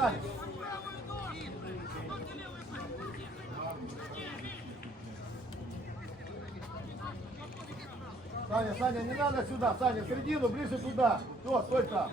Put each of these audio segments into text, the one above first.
Саня. Саня, не надо сюда, Саня, в середину, ближе туда. Все, стой там.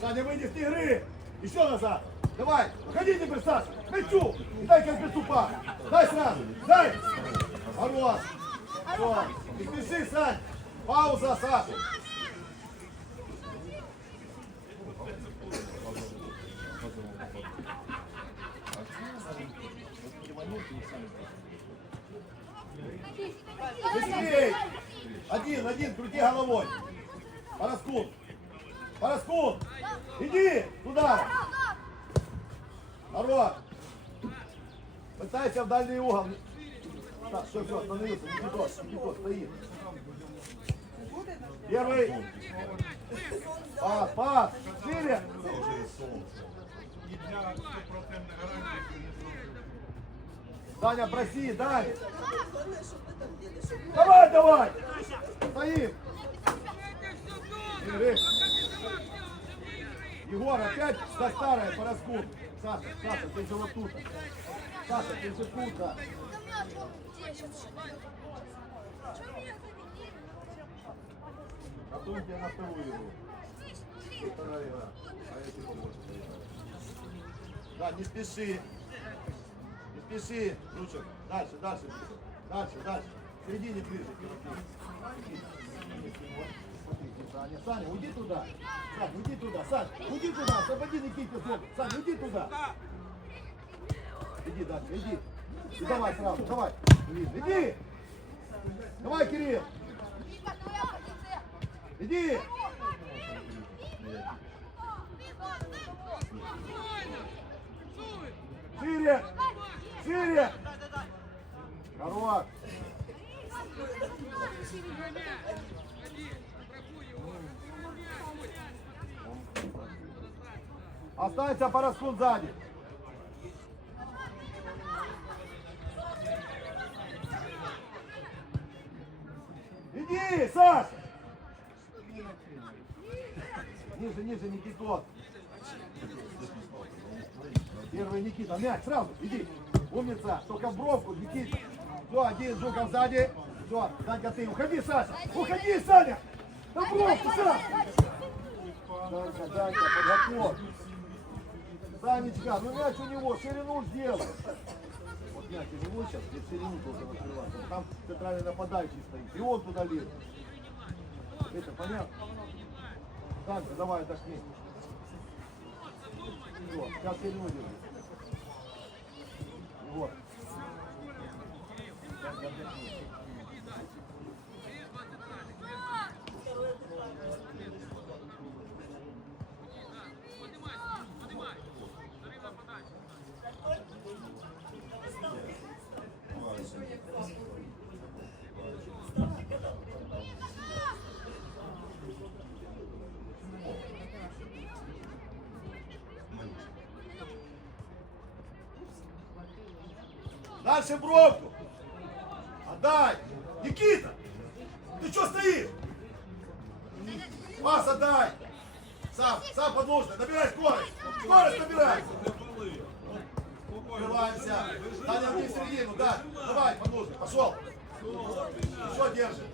Саня, выйди с игры. Еще назад. Давай, выходи, не бросай. Мячу. И дай кольцу пас. Дай сразу. Дай. Хорош. Все. Не спеши, Сань. Пауза, Саша. Быстрей! Один, один, крути головой. Параскун. Параскун. Иди туда. Народ. Пытайся в дальний угол. Так, все, все, остановился. Никитос, Никитос, стоит. Первый. Пас, пас. Шире. Даня, проси, дай. Давай, давай. Стоим. Игорь. Егор, опять ста- старая по раскуп. Саша, Саша, ты же вот тут. Саша, ты же тут. а. Потом тебе на вторую игру. Вторая игра. А эти побольше. Да, не спеши. Не спеши, Лучик. Дальше, дальше. Дальше, дальше. В середине ближе. Смотрите, Саня. Саня, уйди туда. Сань, уйди туда. Сань, уйди туда. Освободи Никите зон. Сань, уйди туда. Иди дальше, иди. И давай сразу, давай. Иди. Давай, Кирилл. Иди. Шире. Шире. Хорош. Останется Параскун сзади. Иди, Саш! Ниже, ниже, Никитос. Первый Никита. Мяч, сразу, иди. Умница. Только бровку, Никита. Все, один, Жуков сзади. Все, Санька, ты. Уходи, Саша. Уходи, Саня. На бровку, Саша. Данька, Данька, подготовь. Санечка, ну мяч у него, ширину сделай. Вот мяч у него сейчас, где ширину должен открывать. Вот Там центральный нападающий стоит. И он туда лезет. Это понятно? Данька, давай отдохни. Вот, сейчас ширину держи. Вот. Данька, отдохни. Дальше бровку. Отдай. Никита, ты что стоишь? Пас отдай. Сам, сам подложно. Набирай скорость. Скорость набирай. Открываемся. Таня, вниз в середину, да. Давай, подложно. Пошел. Еще держи.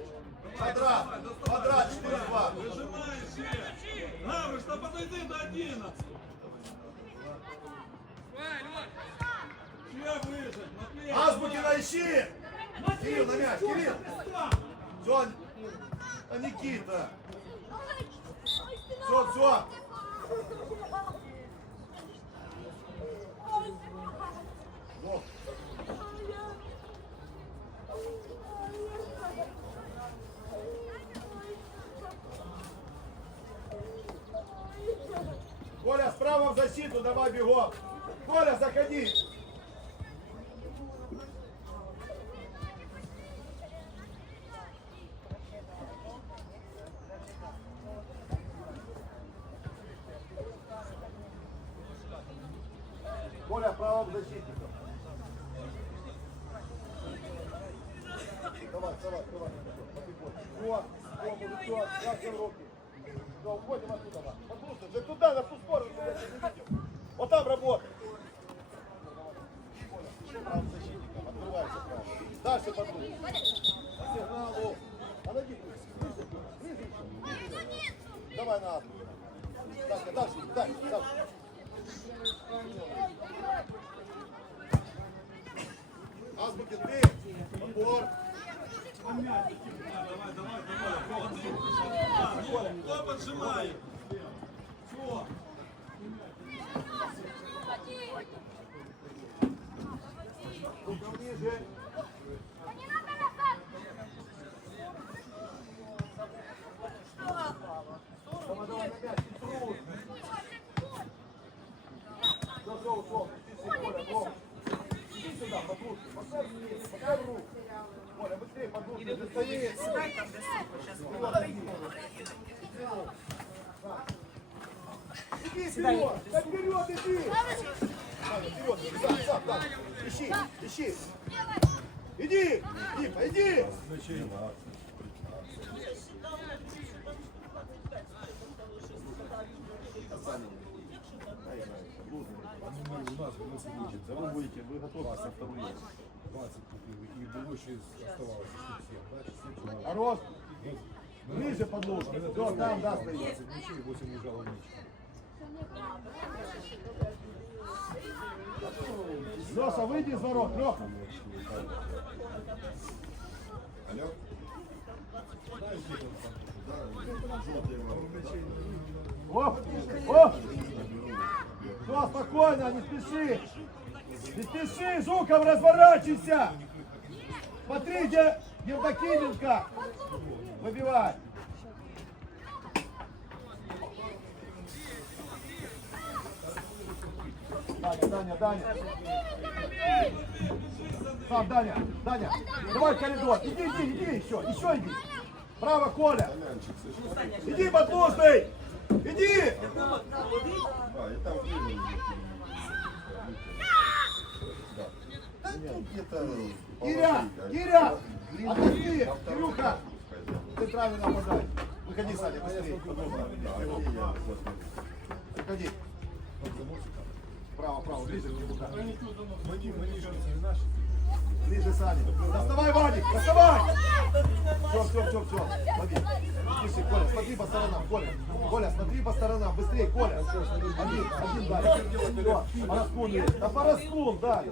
Квадрат. Квадрат 4-2. Выжимаешь да подойди до 11. Ищи! Кирилл, на мяч, Кирилл! Все, а Никита! Все, все! Вот. Коля, справа в защиту, давай бегом. Коля, заходи. Вот, вот, вот, как в руки. Да, уходим оттуда. да. Послушай, да туда, на ту сторону, я тебя не видел. Вот там работай. Право защитника, открывайся право. Дальше подруг. По сигналу. Подойди, ближе, ближе еще. Давай на атаку. Дальше, дальше, дальше, дальше. Азбуки ты, подбор. Кто поджимает? Все. Рука ниже. Давай, давай, на мяч, Петрус. Все, все, ушел. Иди, Коля, гол. Иди сюда, подруг. Поставь вниз, поставь руку. Коля, быстрее, подруг. Ты стоишь. Сідай там, де сумка, зараз Иди вперед! Да вперед иди! Саня, вперед! Сам, сам, сам! Ищи, ищи! Иди! Дима, иди! у нас в нас учится. Вы со второй 20 купили, и было еще оставалось штук 7, да, 7 человек. Хорош! Ближе подложки. Все, там, да, стоит. 20 мячей, 8 ужало мяч. Леша, выйди из ворот, Леха. Оп, оп. Все, спокойно, не спеши. Не спеши, Жуков, разворачивайся. Смотри, где Евдокименко. Выбивай. Даня, Даня, Даня. Сам, Даня, Даня, давай в коридор. Иди, иди, иди еще, еще иди. Право, Коля. Иди, подложный. Иди. Киря, Киря, отойди, Кирюха. Ты правильно подай. Выходи, Саня, быстрее. Выходи. Право, право, ближе наши. Ближе, Саня. Доставай, Вадик, доставай! Все, все, все, все. Вадик, слушай, Коля, смотри по сторонам, Коля. Коля, смотри по сторонам, быстрее, Коля. Один, один, дай. Все, Параскун есть. Да Параскун, дай.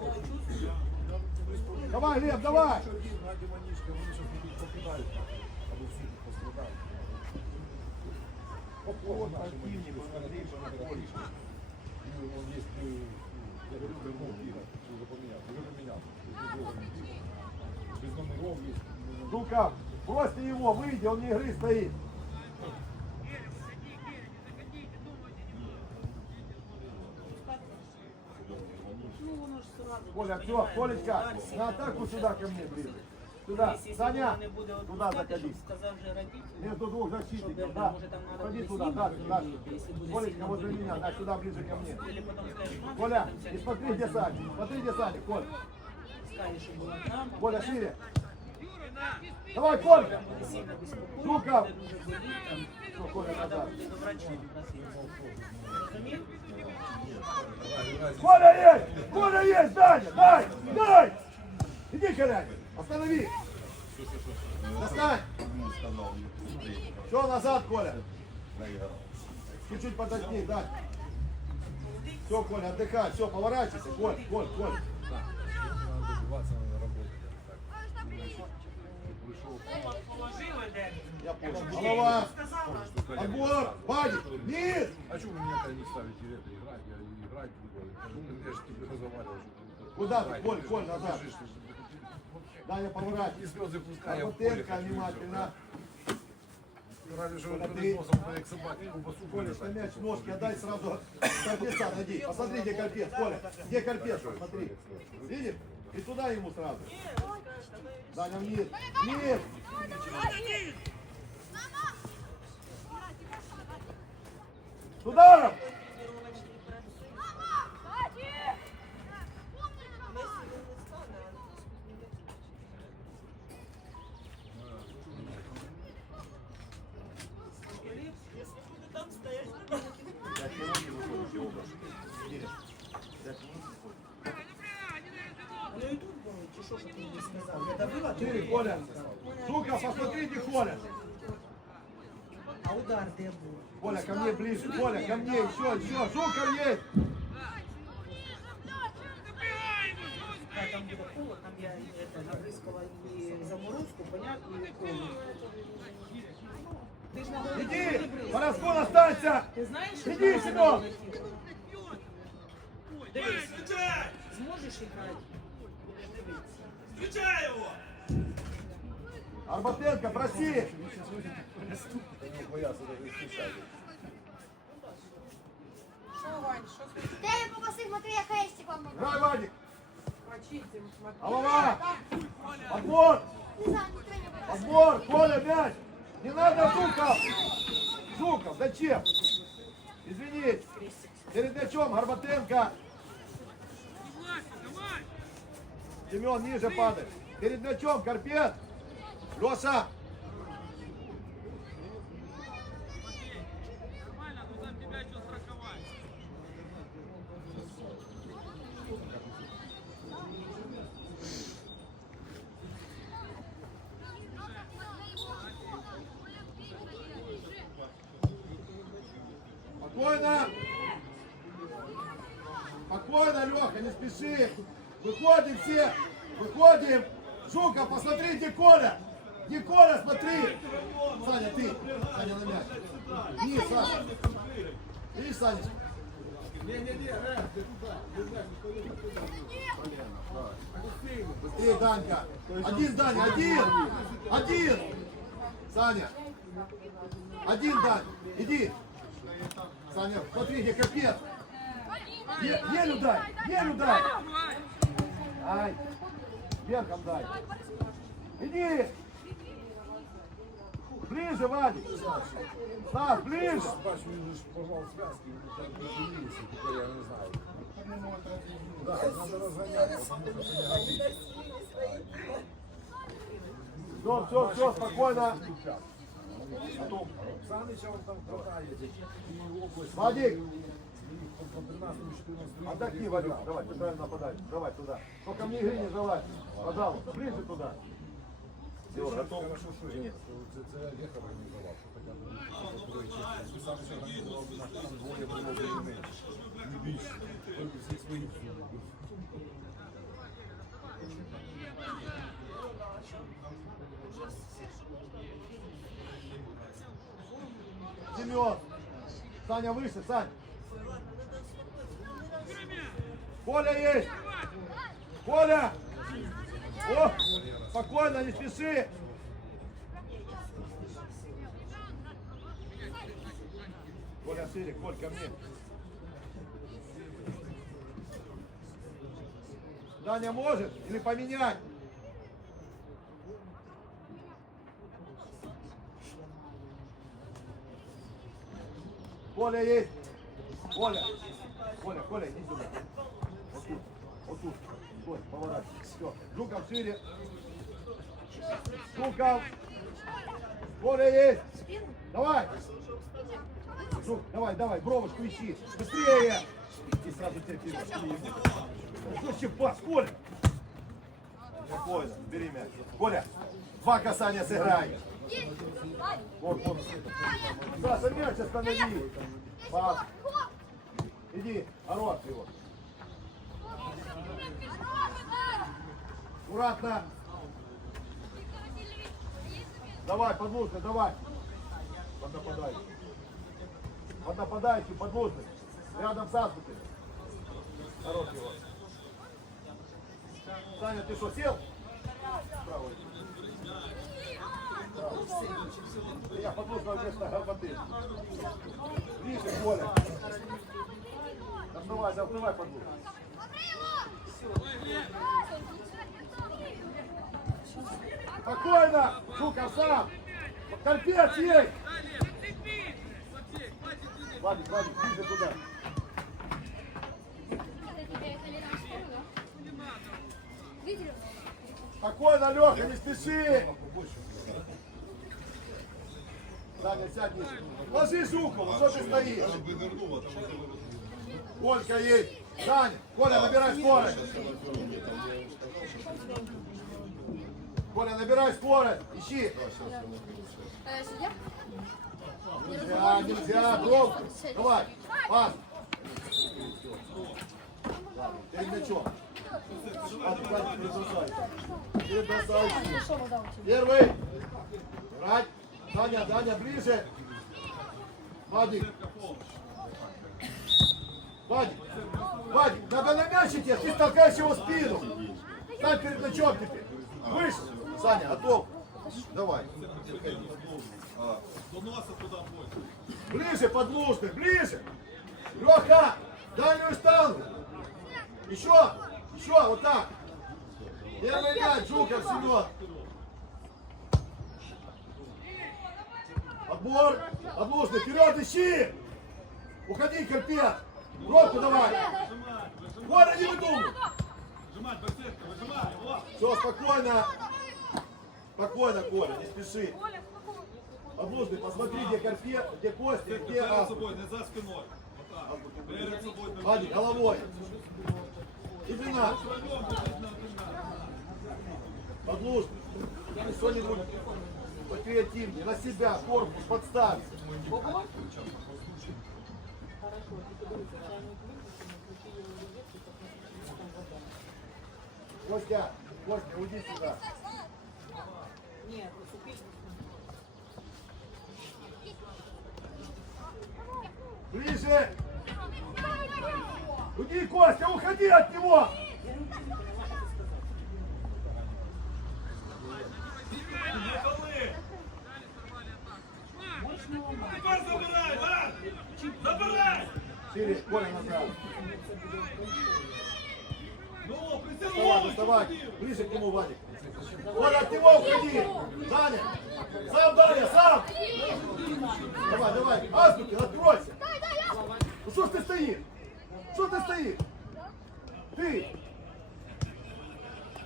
Давай, Лев, давай. Что я говорю, мог бегать, ты уже поменял, уже поменял. Без номеров есть. Жуков, бросьте его, выйди, он не игры стоит. Ну, воно ж сразу. Коля, все, Колечка, на атаку сюда ко мне ближе. Сюда, Якщо Саня, вона не буде туда відпускати, заходи. щоб сказав вже родитель. Между двух защитников, Чтобы, да. может, там надо Ходи будет туда, сильно да, сюда. поднимать, если будет Колечка, сильно возле выгнать. меня, да, сюда ближе ко мне. Или потом скажеш, мам, Коля, там и всякие смотри, где Саня, смотри, где Саня, Коля. Скажешь, що була травма. Коля, шире. Давай, Колька. Буде сильно безпокоїть, Жуков. буде дуже боліти, там. Все, Коля, Треба назад. Коля есть! Коля есть, Даня! Дай! Дай! Иди, Коля! Останови! Достань! Все, назад, Коля! Чуть-чуть подожди, дай! Все, Коля, отдыхай, все, поворачивайся, Коль, Коль, Коль. Я понял. Голова! Отбор! Вадик! Низ! А что вы меня не ставите это играть? Я и же тебе разговаривал. что Куда ты. Коль, Коль, назад? Что Даня, И поворачивайся. слезы пускай, и всё, внимательно. Разве Коля, перед ты- носом, як собаки, ковбасу Коля, что мяч, ножки, отдай сразу карпеца, найди. Посмотри, где карпец, Коля. Где карпец, посмотри. Видишь? И туда ему сразу. Даня, вниз. Вниз. С ударом. Ты, ти Коля. Сука, посмотрите, Коля. А удар де був? Коля, ко мне ближе. Коля, ко мне еще, еще. Сука есть. А там буде холод, там я это, набризкала і заморозку, понятно, і холод. Ти ж на голові Иди, не бризкала. Параскон, останься. Ти знаєш, що Іди там сюди. вона летіла? Дивись, Встречай! зможеш грати? Дивись. Встречай его! Арбатенко, проси. не бояться навіть кричати. Де я попросив Матвія хрестиком? Играй, Вадик. Голова. Отбор. Не знаю, ніхто не буде. Отбор. Коля, мяч. Не надо, Жуков. Жуков, зачем? Извини. Перед мячом Горбатенко. Семен ниже падает. Перед мячом Карпет. Леша. Спокойно. Спокойно, Леха, не спеши. Выходим все. Выходим. Жука, посмотри, где Коля. Где Коля, смотри. Саня, ты. Саня на мяч. Не, Саня. Видишь, Саня? Быстрее, Данька. Один, Даня, один. Один. Саня. Один, Дань. Иди. Саня, смотри, где капец. Елю дай, елю дай. Ай, верхом дай. Иди. Ближе, Вадик. Стас, ближе. Бач, він же ж порвав зв'язки, він так подивився, тепер я не знаю. Да, треба розганяти, тому що це не годиться. Все, все, все, спокойно. Санича он там катає, і область. Вадик. і по 13-14 Отдохни, Вадик, давай, ты правильно нападай. Давай туда. Только мне игры не желать. Пожалуйста, ближе туда. Все, готов. Хорошо, що є. Це, це Олег Коля есть. Коля. О, спокойно, не спеши. Коля шире, Коль, ко мне. Даня может или поменять? Коля есть. Коля. Коля, Коля, иди сюда. Вот, поворачивай. Все. Жуков шире. Жуков. Коля есть. Давай. Жук, давай, давай, бровочку ищи. Быстрее. И сразу терпи. Что еще пас, Коля? Спокойно, бери мяч. Коля, два касания сыграй. Вот, вот. Саша, мяч останови. Пас. Иди, хорош его. Аккуратно. Давай, подложный, давай. Под нападающим. Под нападающим, подложный. Рядом с Аспутым. Хорош его. Саня, ты что, сел? Право. Я подложного места горбаты. Ближе, Коля. Открывай, закрывай подложку. Спокойно! Жуков сам! Торпец есть! Владик, Владик, ближе туда. Спокойно, Леха, не спеши! Саня, сядь ниже. Ложи Жукова, что ты стоишь? Колька есть. Саня, Коля, набирай скорость. Коля, набирай скорость. Ищи. Э? Нельзя, нельзя, громко. Давай, пас. Ладно, перед мячом. Пас, пас, перебросай. Перебросай. Первый. Брать. Даня, Даня, ближе. Вадик. Вадик. Вадик, надо на мяч идти, ты толкаешь его в спину. Стань перед мячом теперь. Выше. Саня, готов. Давай. До носа туда больше. Ближе подложный, ближе. Леха, дальнюю штангу. Еще, еще, вот так. Первый мяч, Жуков, Семен. Отбор, подложный, вперед ищи. Уходи, Карпет. Бровку давай. Коля, не выдумывай. Все, спокойно. Спокойно, Коля, не спеши. Подложный, посмотри, где Карпет, где Перед где Август. собой, не за спиной. Вадик, головой. И длина. Подложный. Что-нибудь патриотивнее. На себя, корпус подставь. Костя, Костя, уйди сюда. Ближе. Уйди, Костя, уходи от него. Поехали. Теперь забирай, да? Забирай. Шире, Коля назад. Ну, Вставай, притянул. доставай. Ближе к нему, Вадик. Коля, от него уходи. Даня. Сам, Даня, сам. Давай, давай. Азбуки, откройся. Ну что ж ты стоишь? Что ты стоишь? Ты.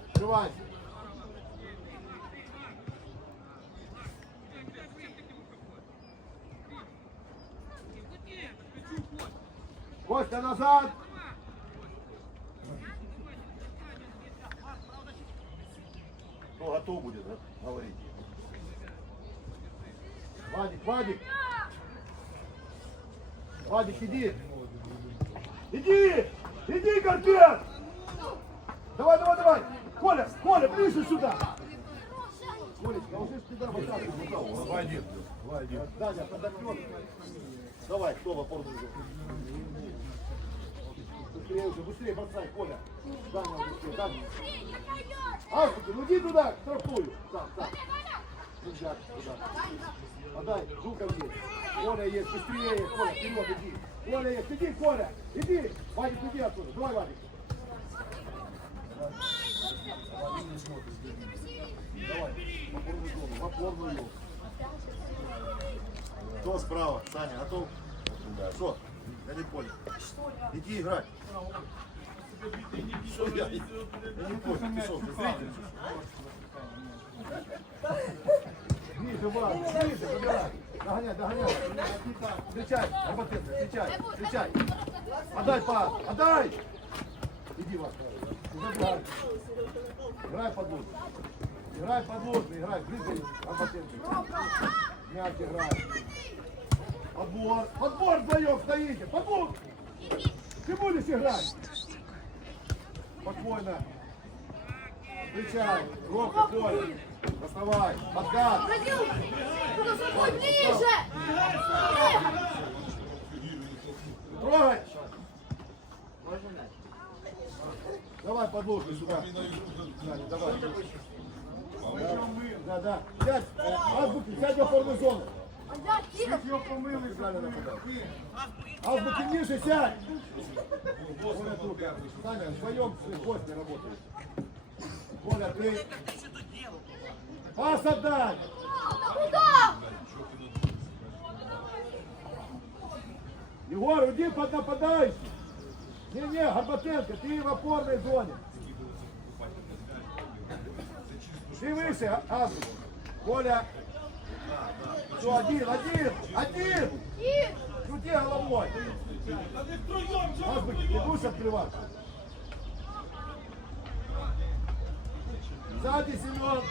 Открывайся. Костя назад. Ну, готов будет, да? Говорить. Вадик, Вадик. Вадик, иди. Иди! Иди, Карпет! Давай, давай, давай! Коля, Коля, ближе сюда! Колечка, а уже сюда вот так. Давай, один. Давай, один. Даня, подопнет. Давай, кто в опорную? Быстрее уже, быстрее бросай, Коля. Даня, быстрее, Даня. Август, ну иди туда, к штрафную. Сам, сам. Нельзя туда. Подай, Жуков есть. Коля есть, быстрее, Коля, вперед, иди. Коля есть, иди, Коля, иди. Вадик, иди оттуда. Давай, Вадик. Давай, в опорную зону, в опорную. Кто справа? Саня, готов? Что? Я не понял. Иди играть. Что я? Я не понял. Ты что, зритель? Ниже, Влад, ниже, забирай. Догоняй, догоняй. Встречай, Арбатенко, встречай, встречай. Отдай пас, отдай! Иди, Влад. Забирай. Играй под Играй под играй, ближе, Арбатенко. Мяч играй. Подбор, подбор вдвоем стоите, подбор! Ты будешь играть? Спокойно. Встречай, Ромка, Коля. Доставай, подкат. Куда собой ближе! Трогай! Давай подложку сюда. Саня, давай. Да, да. Сядь, Азбуки, сядь в опорную зону. Киров. Його нападав. Азбуки ниже, сядь. Коля тут. Саня, вдвоем с Костей работает. Коля, ты... Пас отдай! Да куда? Егор, уйди под нападающий. Не-не, Горбатенко, ты в опорной зоне. Ты выше, а- Азбук. Коля. Все, один, один, один. Крути головой. Что Азбук, ты будешь открывать? Сзади, Семен.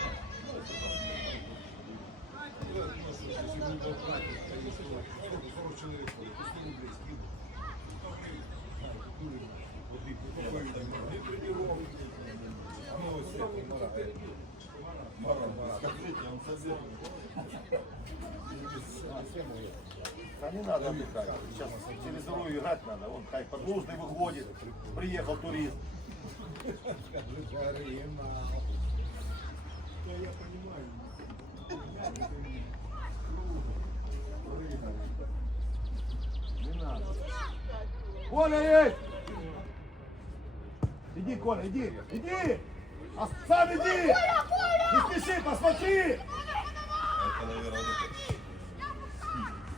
Да не надо отдыхать. Сейчас через дорогу играть надо. Вон, хай подложный выходит. Приехал турист. Не надо. Коля есть! Иди, Коля, иди, иди! А сам иди! Не спеши, посмотри!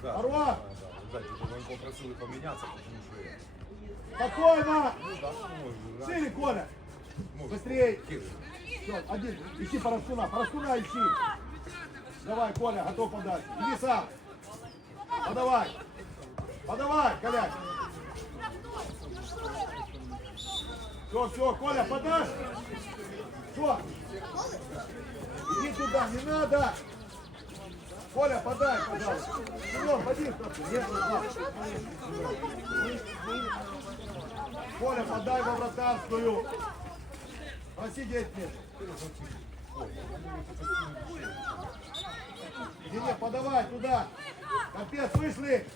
Порвал! Вони попросили помінятися, тому що я. Спокойно! Так, може, Шире, Коля! Быстрей! Все, один, ищи Параскуна, Параскуна ищи! Давай, Коля, готов подать. Иди сам! Подавай! Подавай, Коляк! Все, все, Коля, подашь? Все! Иди туда, не надо! Коля, подай, пожалуйста. Семен, поди. Нет, нет. Коля, подай во вратарскую. Проси 10 метров. Не, не, подавай туда. Капец, вышли.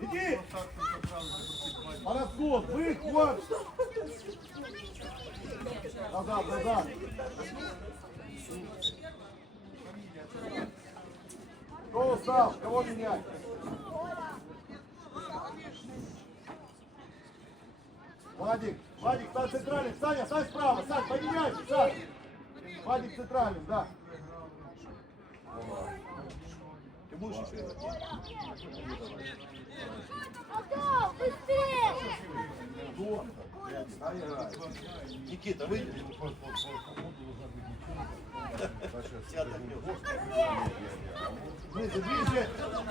Иди. Параскут, выход. Назад, назад. Кто устал? Кого менять? Вадик, Вадик, стань центральным. Саня, стань справа. Сань, поменяйся, Сань. Вадик центральным, да. Ты будешь еще играть? Готов, быстрее. Никита, выйди. Все отдохнешь. Ближе, ближе.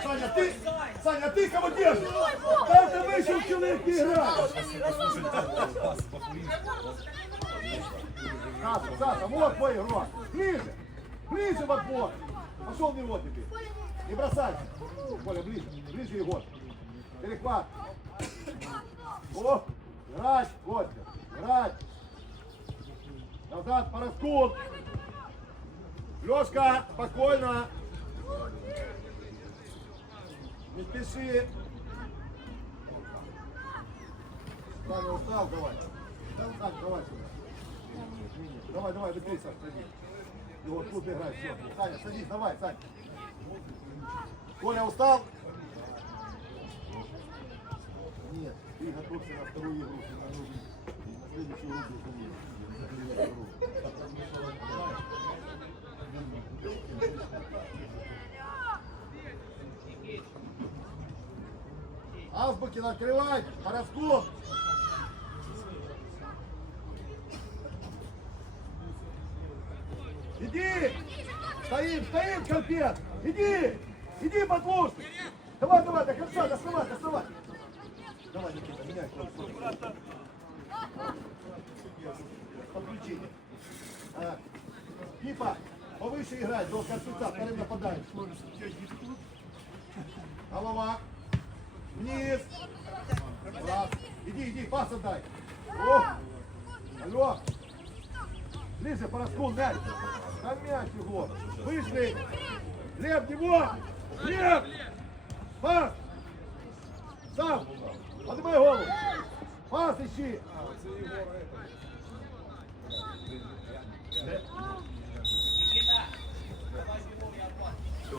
Саня, ты, Саня, кого держишь? Там ты вышел человек не играет. Саша, Саша, вот твой игрок. Ближе, ближе в отбор. Пошел в него теперь. Не бросайся. Коля, ближе, ближе Егор. Перехват. О, играть, Костя, играть. Назад, Параскун. Лешка, спокойно. Не спеши. Саня устал, давай. Да, Сань, давай сюда. Давай, давай, быстрее, Сань, садись. И вот тут играй, все. Саня, садись, давай, Сань. Коля устал? Нет, ты готовься на вторую игру. ты на на следующую игру ты игру. Азбуки накрывай, Параскун. Иди! Стоим, стоим, Карпет! Иди! Иди, подложник! Давай, давай, до конца, доставай, доставай! Давай, Никита, меняй. Подключение. А, Кипа, повыше играть, до конца, вторым нападаем. Голова. Вниз. Раз. Иди, иди, пас отдай. О! Алло. Ближе, Параскун, мяч. Там мяч его. Вышли. Лев, него. Лев. Пас. Сам. Поднимай голову. Пас ищи.